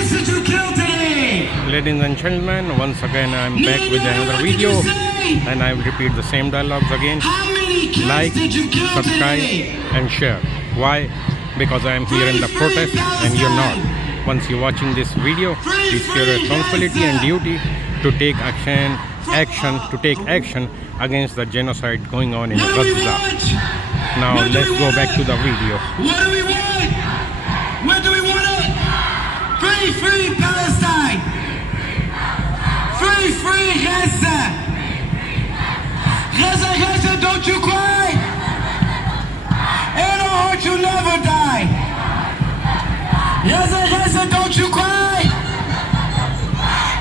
kids did you kill today? Ladies and gentlemen, once again I'm back with another video, and I will repeat the same dialogues again. How many kids Like, did you kill subscribe today? and share. Why? Because I am here in the protest and you're not. Once you're watching this video, it's your responsibility and duty to take action against the genocide going on in Gaza. Now let's go back to the video. What do we want? What do we want it? Free, free Palestine! Free, free Gaza! Gaza, Gaza, don't you cry! In our heart you'll never die! Gaza, Gaza, don't you cry!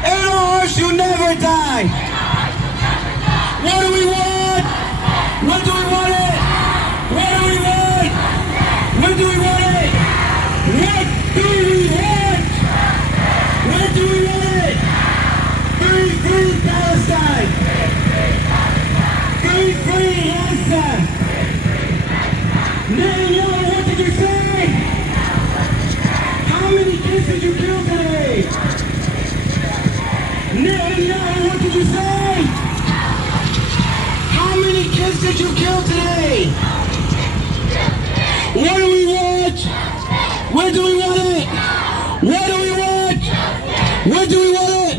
In our hearts you'll never die! What do we want? What do we want it? What do we want? What do we want it? What do we want? What do we want it? Free, free Palestine! Free, free Gaza! Netanyahu, what did you say? How many kids did you kill today? Netanyahu, what did you say? How many kids did you kill today? What do we want? Where do we want it? What do we want? Where do we want it?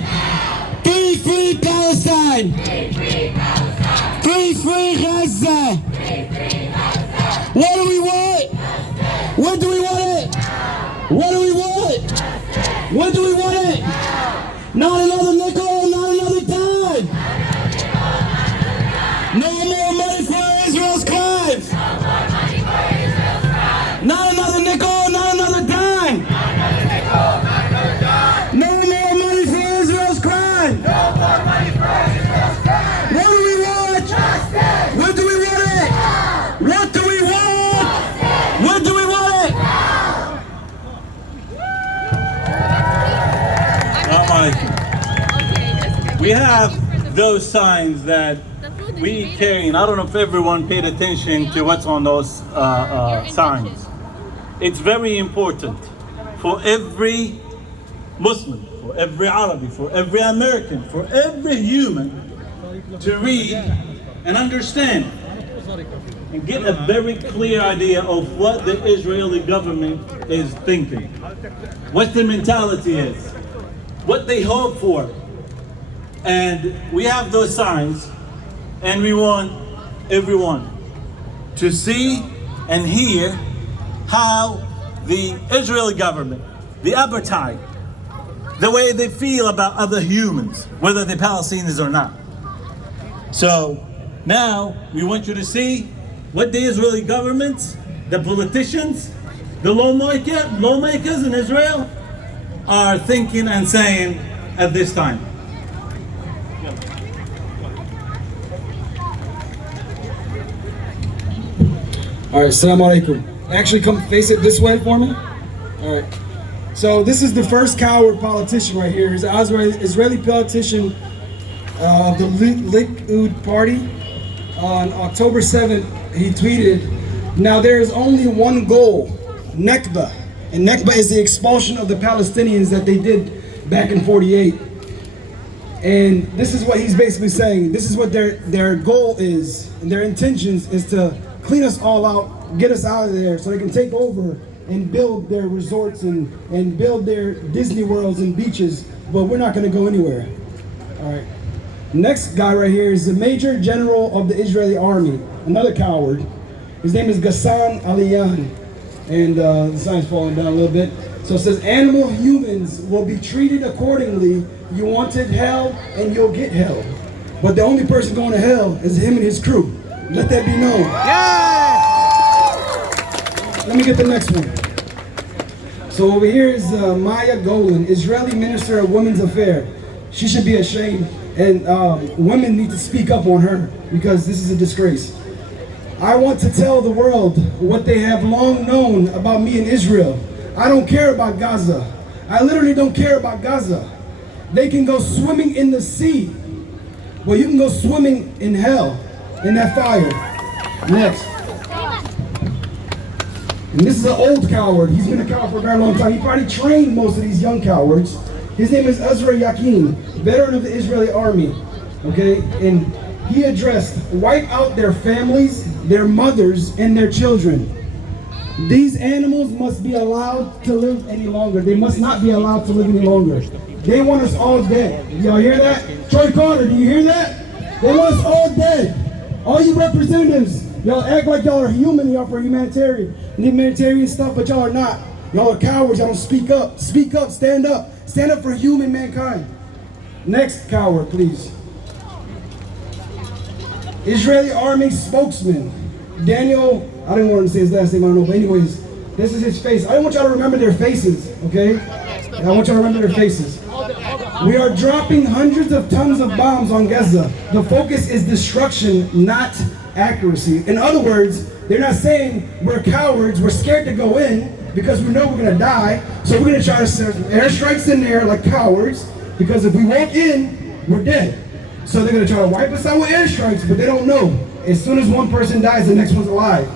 Free, free Palestine! Free, free Gaza! What do we want? Where do we want it? What do we want? Where do we want it? Not another nickel, not another dime! No more money for Israel's crimes! Not another nickel, not another dime! No more money for Israel's crime! What do we want? What do we want it? What do we want? What do we want it? We have those signs that we carry, and I don't know if everyone paid attention to what's on those signs. It's very important for every Muslim, for every Arabi, for every American, for every human to read and understand and get a very clear idea of what the Israeli government is thinking, what their mentality is, what they hope for. And we have those signs, and we want everyone to see and hear how the Israeli government, the Apartheid, the way they feel about other humans, whether they're Palestinians or not. So now we want you to see what the Israeli government, the politicians, the lawmakers in Israel are thinking and saying at this time. All right, assalamu alaikum. Actually, come face it this way for me. All right. So this is the first coward politician right here. He's an Israeli politician of the Likud party. On October 7th, he tweeted, "Now there is only one goal, Nakba. And Nakba is the expulsion of the Palestinians that they did back in 48. And this is what he's basically saying. This is what their goal is, and their intentions is to clean us all out, get us out of there so they can take over and build their resorts and build their Disney worlds and beaches, but we're not going to go anywhere." All right. Next guy right here is the Major General of the Israeli Army, another coward. His name is Ghassan Aliyan, and the sign's falling down a little bit. So it says, "Animal humans will be treated accordingly. You wanted hell, and you'll get hell. But the only person going to hell is him and his crew. Let that be known." Yeah! Let me get the next one. So over here is Maya Golan, Israeli Minister of Women's Affairs. She should be ashamed, and women need to speak up on her because this is a disgrace. "I want to tell the world what they have long known about me in Israel. I don't care about Gaza. I literally don't care about Gaza. They can go swimming in the sea. Well, you can go swimming in hell, in that fire." Next. And this is an old coward. He's been a coward for a very long time. He probably trained most of these young cowards. His name is Ezra Yakin, veteran of the Israeli army. Okay, and he addressed, wipe out their families, their mothers, and their children. These animals must be allowed to live any longer. They must not be allowed to live any longer. They want us all dead. Y'all hear that? Troy Carter, do you hear that? They want us all dead. All you representatives, y'all act like y'all are human, y'all for humanitarian stuff, but y'all are not. Y'all are cowards, y'all don't speak up. Speak up, stand up. Stand up for human mankind. Next coward, please. Israeli army spokesman, Daniel, I didn't want to say his last name, I don't know, but anyways, this is his face. I don't want y'all to remember their faces, okay? I want y'all to remember their faces. We are dropping hundreds of tons of bombs on Gaza. The focus is destruction, not accuracy. In other words, they're not saying we're cowards, we're scared to go in because we know we're gonna die, so we're gonna try to send airstrikes in there like cowards, because if we walk in, we're dead. So they're gonna try to wipe us out with airstrikes, but they don't know. As soon as one person dies, the next one's alive.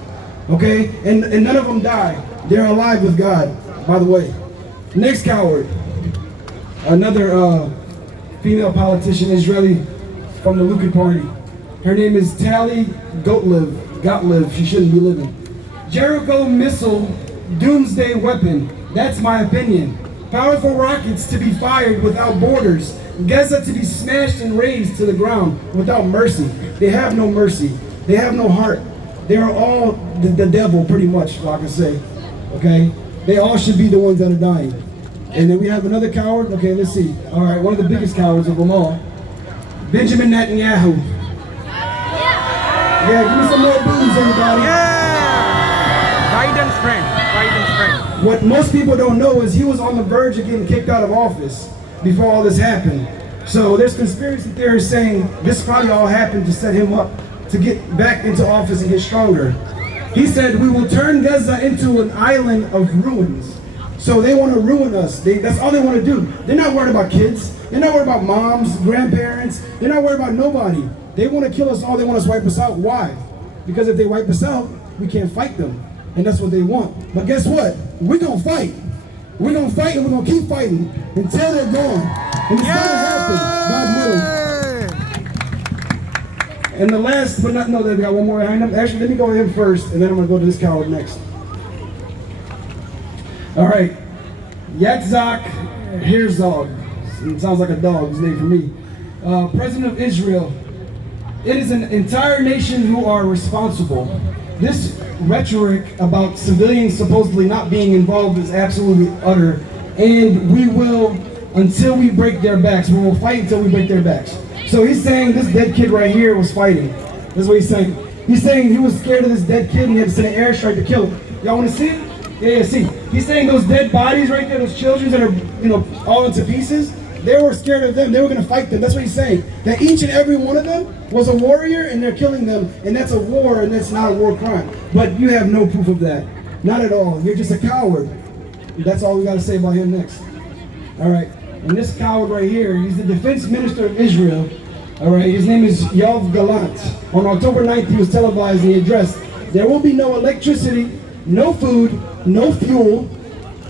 Okay? And none of them die. They're alive with God, by the way. Next coward. Another female politician, Israeli, from the Likud party. Her name is Tali Gottlieb. She shouldn't be living. Jericho missile, doomsday weapon. That's my opinion. Powerful rockets to be fired without borders. Gaza to be smashed and razed to the ground without mercy. They have no mercy. They have no heart. They are all the devil, pretty much, like I say. Okay? They all should be the ones that are dying. And then we have another coward. Okay, let's see. All right, one of the biggest cowards of them all. Benjamin Netanyahu. Yeah, give me some more boos, everybody. Yeah! Biden's friend. What most people don't know is he was on the verge of getting kicked out of office before all this happened. So there's conspiracy theories saying this probably all happened to set him up to get back into office and get stronger. He said, we will turn Gaza into an island of ruins. So they want to ruin us. That's all they want to do. They're not worried about kids. They're not worried about moms, grandparents. They're not worried about nobody. They want to kill us all. They want us to wipe us out. Why? Because if they wipe us out, we can't fight them. And that's what they want. But guess what? We're going to fight. We're going to fight and we're going to keep fighting until they're gone. And it's going to happen, God willing. And the last, but not, no, they got one more behind them. Actually, let me go to him first, and then I'm going to go to this coward next. All right. Yitzhak Herzog. It sounds like a dog's name for me. President of Israel. It is an entire nation who are responsible. This rhetoric about civilians supposedly not being involved is absolutely utter. And we will, until we break their backs, we will fight until we break their backs. So he's saying this dead kid right here was fighting. That's what he's saying. He's saying he was scared of this dead kid and he had to send an airstrike to kill him. Y'all want to see it? Yeah, see. He's saying those dead bodies right there, those children that are, all into pieces, they were scared of them. They were going to fight them. That's what he's saying. That each and every one of them was a warrior and they're killing them. And that's a war and that's not a war crime. But you have no proof of that. Not at all. You're just a coward. That's all we got to say about him next. All right. And this coward right here, he's the defense minister of Israel. All right. His name is Yoav Gallant. On October 9th, he was televised and he addressed, there will be no electricity, no food, no fuel.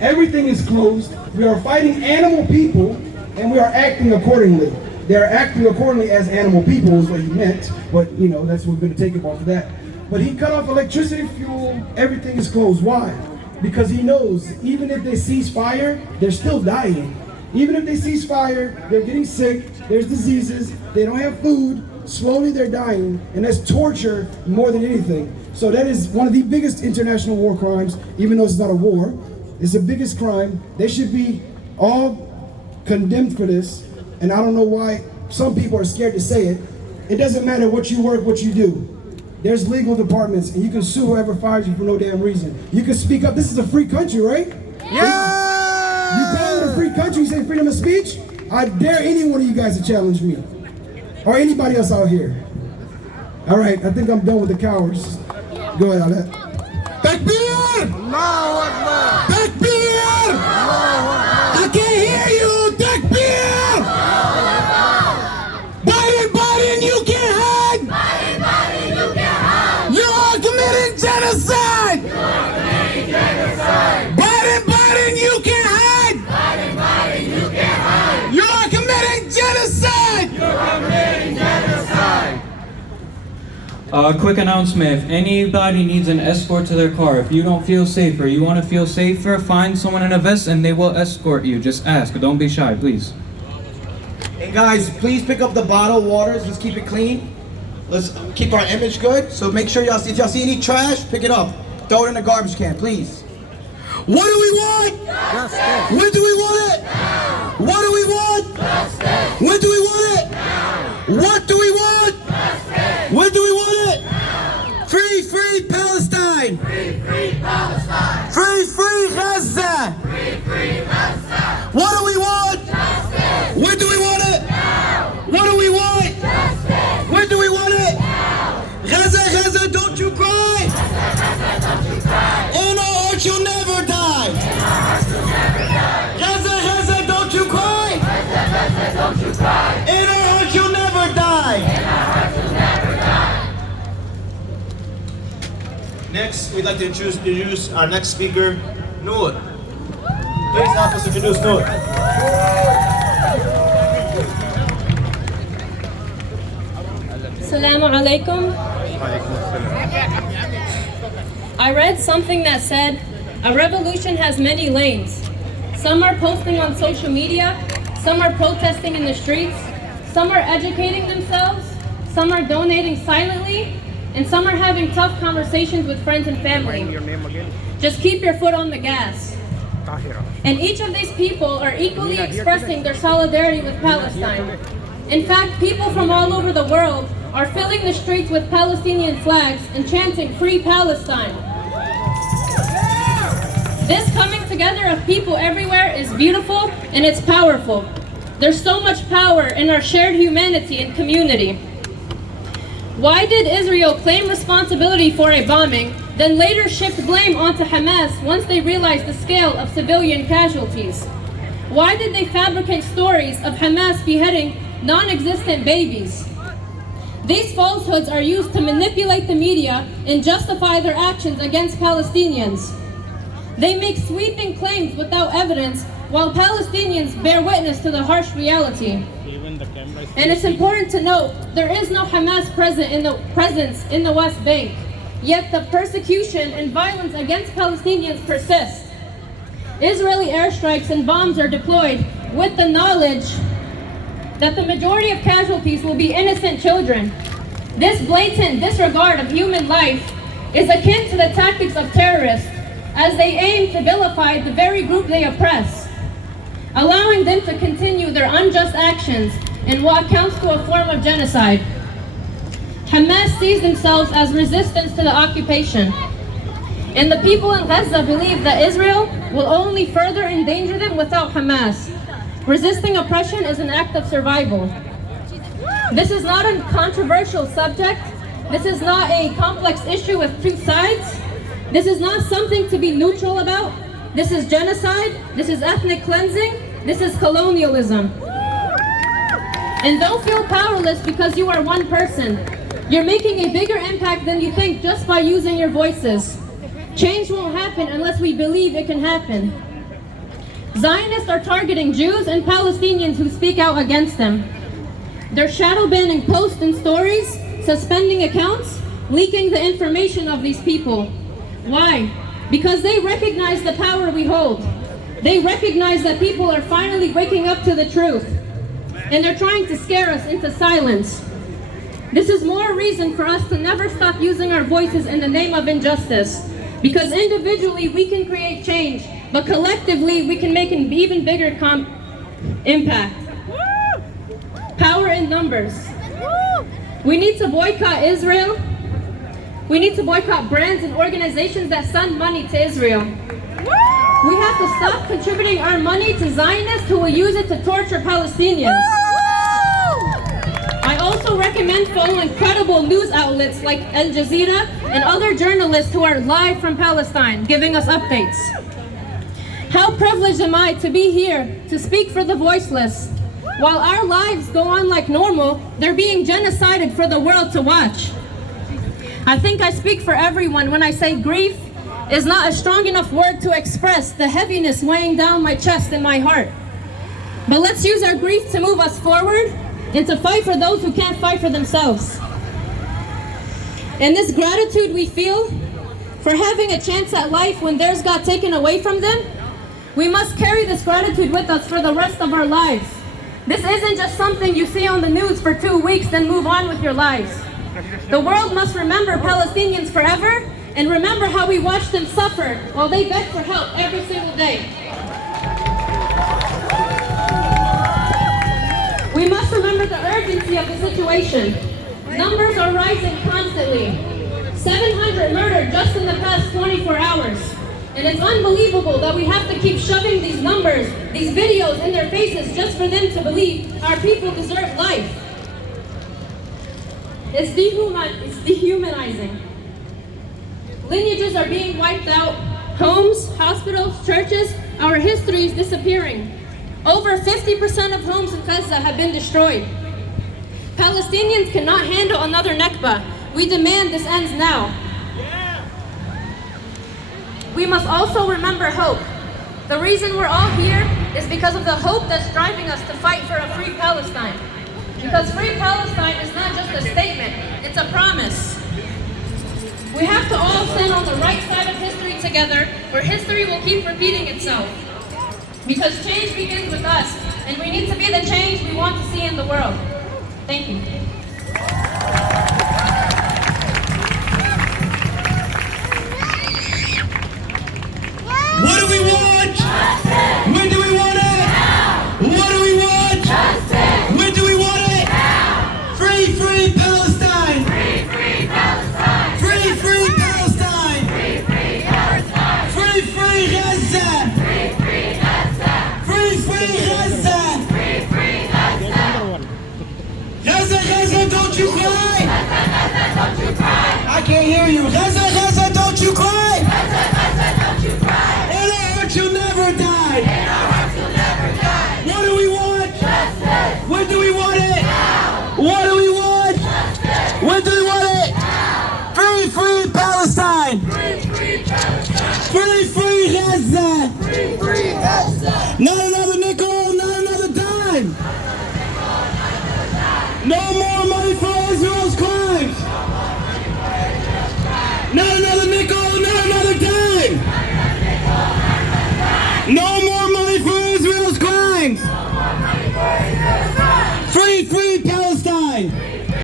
Everything is closed. We are fighting animal people. And we are acting accordingly. They are acting accordingly as animal people is what he meant. But, that's what we're going to take him off of that. But he cut off electricity, fuel, everything is closed. Why? Because he knows even if they cease fire, they're still dying. Even if they cease fire, they're getting sick, there's diseases, they don't have food, slowly they're dying. And that's torture more than anything. So that is one of the biggest international war crimes, even though it's not a war. It's the biggest crime. They should be all condemned for this, and I don't know why some people are scared to say it. It doesn't matter what you work, what you do. There's legal departments, and you can sue whoever fires you for no damn reason. You can speak up. This is a free country, right? Yeah! You call it a free country, you say freedom of speech? I dare any one of you guys to challenge me. Or anybody else out here. All right, I think I'm done with the cowards. Go ahead, Alet. Takbir! Takbir! I can't hear you! Takbir! Biden, you can't hide! You are committing genocide! Quick announcement, if anybody needs an escort to their car, if you don't feel safe or you want to feel safer, find someone in a vest and they will escort you. Just ask, don't be shy, please. And guys, please pick up the bottled waters. Let's keep it clean. Let's keep our image good. So make sure y'all see, if y'all see any trash, pick it up. Throw it in the garbage can, please. What do we want? Justice. When do we want it? Now. What do we want? Justice. When do we want it? Now. What do we want? Justice. When do we want it? Now. Free, free Palestine. Free, free Palestine. Free, free Gaza. Free, free Gaza. What do we want? Justice. When do we want it? Now. What do we want? Justice. When do we want it? Now. Gaza, Gaza, don't you cry. Gaza, don't you cry. In our hearts you'll never die. In our hearts you'll never die. Gaza, Gaza, don't you cry. Gaza, Gaza, don't you cry. In our hearts you'll never die. In our hearts you'll never die. Next, we'd like to introduce our next speaker, Noor. Please help us introduce Noor. Assalamu alaikum. I read something that said, a revolution has many lanes. Some are posting on social media, some are protesting in the streets, some are educating themselves, some are donating silently, and some are having tough conversations with friends and family. Just keep your foot on the gas. And each of these people are equally expressing their solidarity with Palestine. In fact, people from all over the world are filling the streets with Palestinian flags and chanting Free Palestine. This coming together of people everywhere is beautiful and it's powerful. There's so much power in our shared humanity and community. Why did Israel claim responsibility for a bombing, then later shift blame onto Hamas once they realized the scale of civilian casualties? Why did they fabricate stories of Hamas beheading non-existent babies? These falsehoods are used to manipulate the media and justify their actions against Palestinians. They make sweeping claims without evidence, while Palestinians bear witness to the harsh reality. And it's important to note, there is no Hamas presence in the West Bank, yet the persecution and violence against Palestinians persist. Israeli airstrikes and bombs are deployed with the knowledge that the majority of casualties will be innocent children. This blatant disregard of human life is akin to the tactics of terrorists, as they aim to vilify the very group they oppress, allowing them to continue their unjust actions in what counts to a form of genocide. Hamas sees themselves as resistance to the occupation, and the people in Gaza believe that Israel will only further endanger them without Hamas. Resisting oppression is an act of survival. This is not a controversial subject. This is not a complex issue with two sides. This is not something to be neutral about. This is genocide. This is ethnic cleansing. This is colonialism. And don't feel powerless because you are one person. You're making a bigger impact than you think just by using your voices. Change won't happen unless we believe it can happen. Zionists are targeting Jews and Palestinians who speak out against them. They're shadow banning posts and stories, suspending accounts, leaking the information of these people. Why? Because they recognize the power we hold. They recognize that people are finally waking up to the truth. And they're trying to scare us into silence. This is more reason for us to never stop using our voices in the name of injustice. Because individually we can create change, but collectively we can make an even bigger impact. Power in numbers. We need to boycott Israel. We need to boycott brands and organizations that send money to Israel. We have to stop contributing our money to Zionists who will use it to torture Palestinians. I also recommend following credible news outlets like Al Jazeera and other journalists who are live from Palestine, giving us updates. How privileged am I to be here to speak for the voiceless. While our lives go on like normal, they're being genocided for the world to watch. I think I speak for everyone when I say grief is not a strong enough word to express the heaviness weighing down my chest and my heart. But let's use our grief to move us forward and to fight for those who can't fight for themselves. And this gratitude we feel for having a chance at life when theirs got taken away from them, we must carry this gratitude with us for the rest of our lives. This isn't just something you see on the news for 2 weeks, then move on with your lives. The world must remember Palestinians forever, and remember how we watched them suffer while they begged for help every single day. We must remember the urgency of the situation. Numbers are rising constantly. 700 murdered just in the past 24 hours. And it's unbelievable that we have to keep shoving these numbers, these videos in their faces just for them to believe our people deserve life. It's dehumanizing. Lineages are being wiped out. Homes, hospitals, churches, our history is disappearing. Over 50% of homes in Gaza have been destroyed. Palestinians cannot handle another Nakba. We demand this ends now. We must also remember hope. The reason we're all here is because of the hope that's driving us to fight for a free Palestine. Because free Palestine is not just a statement, it's a promise. We have to all stand on the right side of history together, or history will keep repeating itself. Because change begins with us, and we need to be the change we want to see in the world. Thank you. What do we want? Justice. When do we want it? Now. What do we want? Justice. When do we want it? Now. Free, free Palestine. Free, free Palestine. Free, free Palestine. Free, free Palestine. Free, free Gaza. Free, free Gaza. Free, free Gaza. Free, free Gaza. Gaza, Gaza, don't you cry. Gaza, Gaza, don't you cry. I can't hear you. Gaza, Gaza, don't you cry. Gaza, Gaza, don't you cry. You'll never die. In our hearts you'll never die. What do we want? Justice. When do we want it? Now. What do we want? Justice. When do we want it? Now. Free, free Palestine. Free, free Palestine. Free, free Gaza. Free, free Gaza. Not another nickel, not another dime. No more money for Israel's crimes. Not